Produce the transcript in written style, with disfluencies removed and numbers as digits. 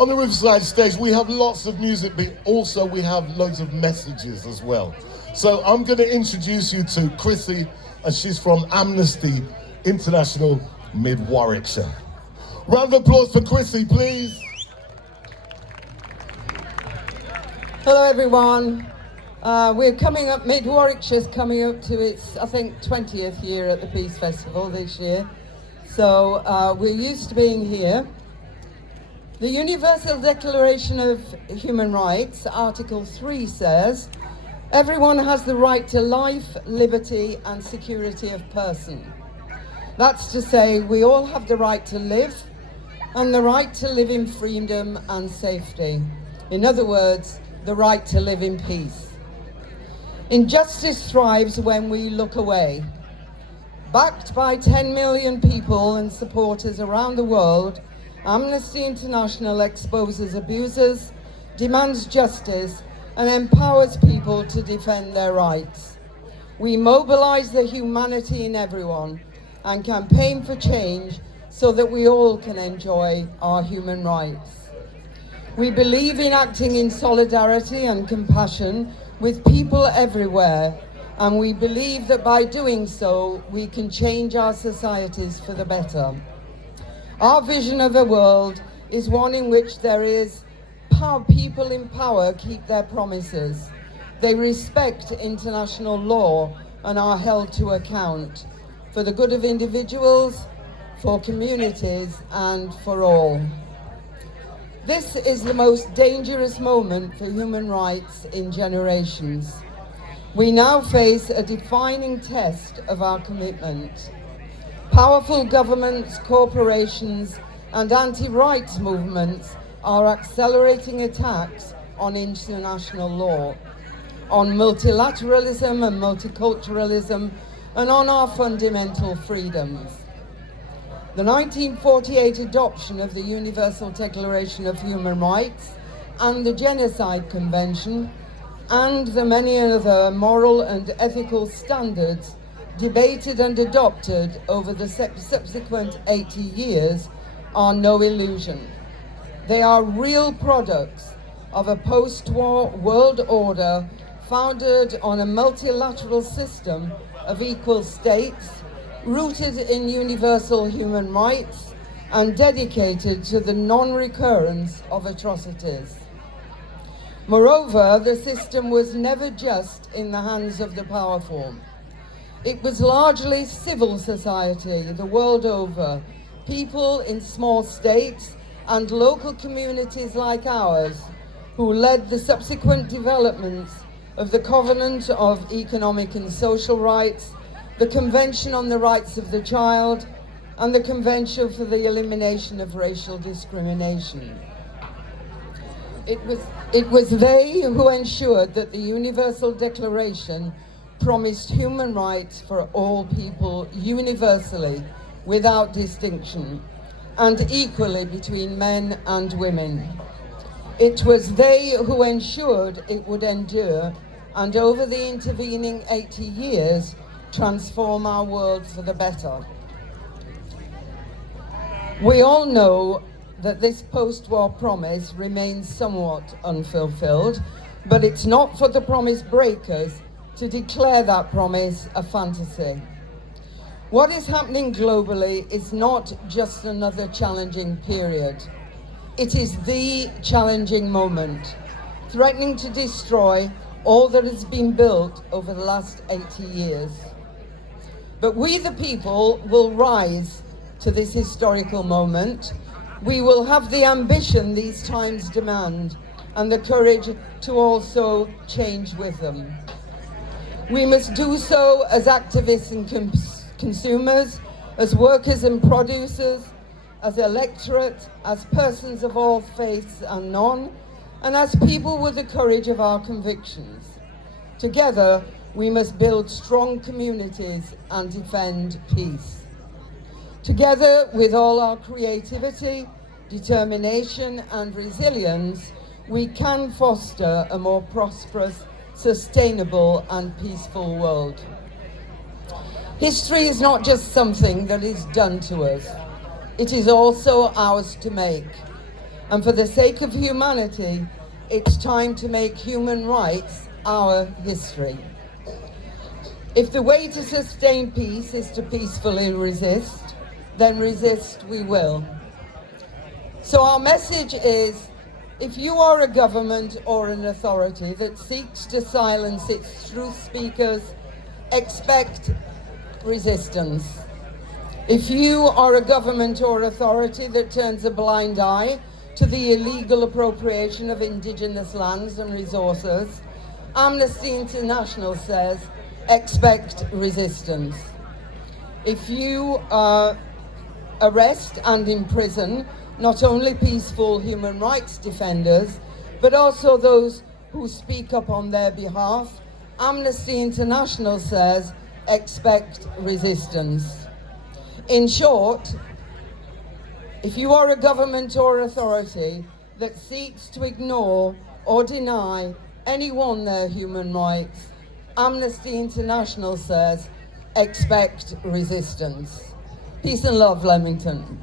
On the Riverside stage, we have lots of music, but also we have loads of messages as well. So I'm going to introduce you to Chrissie, and she's from Amnesty International Mid Warwickshire. Round of applause for Chrissie, please. Hello everyone. We're coming up, Mid Warwickshire's coming up to its, I think, 20th year at the Peace Festival this year. So we're used to being here. The Universal Declaration of Human Rights, Article 3 says, everyone has the right to life, liberty and security of person. That's to say, we all have the right to live and the right to live in freedom and safety. In other words, the right to live in peace. Injustice thrives when we look away. Backed by 10 million people and supporters around the world, Amnesty International exposes abusers, demands justice, and empowers people to defend their rights. We mobilize the humanity in everyone and campaign for change so that we all can enjoy our human rights. We believe in acting in solidarity and compassion with people everywhere, and we believe that by doing so, we can change our societies for the better. Our vision of a world is one in which there is people in power keep their promises. They respect international law and are held to account for the good of individuals, for communities, and for all. This is the most dangerous moment for human rights in generations. We now face a defining test of our commitment. Powerful governments, corporations, and anti-rights movements are accelerating attacks on international law, on multilateralism and multiculturalism, and on our fundamental freedoms. The 1948 adoption of the Universal Declaration of Human Rights and the Genocide Convention, and the many other moral and ethical standards debated and adopted over the subsequent 80 years are no illusion. They are real products of a post-war world order founded on a multilateral system of equal states, rooted in universal human rights and dedicated to the non-recurrence of atrocities. Moreover, the system was never just in the hands of the powerful. It was largely civil society the world over, people in small states and local communities like ours, who led the subsequent developments of the Covenant of Economic and Social Rights, the Convention on the Rights of the Child, and the Convention for the Elimination of Racial Discrimination. It was they who ensured that the Universal Declaration promised human rights for all people universally, without distinction, and equally between men and women. It was they who ensured it would endure, and over the intervening 80 years, transform our world for the better. We all know that this post-war promise remains somewhat unfulfilled, but it's not for the promise breakers to declare that promise a fantasy. What is happening globally is not just another challenging period. It is the challenging moment, threatening to destroy all that has been built over the last 80 years. But we, the people, will rise to this historical moment. We will have the ambition these times demand and the courage to also change with them. We must do so as activists and consumers, as workers and producers, as electorate, as persons of all faiths and none, and as people with the courage of our convictions. Together, we must build strong communities and defend peace. Together, with all our creativity, determination, and resilience, we can foster a more prosperous, sustainable, and peaceful world. History is not just something that is done to us. It is also ours to make. And for the sake of humanity, it's time to make human rights our history. If the way to sustain peace is to peacefully resist, then resist we will. So our message is, if you are a government or an authority that seeks to silence its truth speakers, expect resistance. If you are a government or authority that turns a blind eye to the illegal appropriation of indigenous lands and resources, Amnesty International says, expect resistance. If you arrest and imprison not only peaceful human rights defenders, but also those who speak up on their behalf, Amnesty International says, expect resistance. In short, if you are a government or authority that seeks to ignore or deny anyone their human rights, Amnesty International says, expect resistance. Peace and love, Leamington.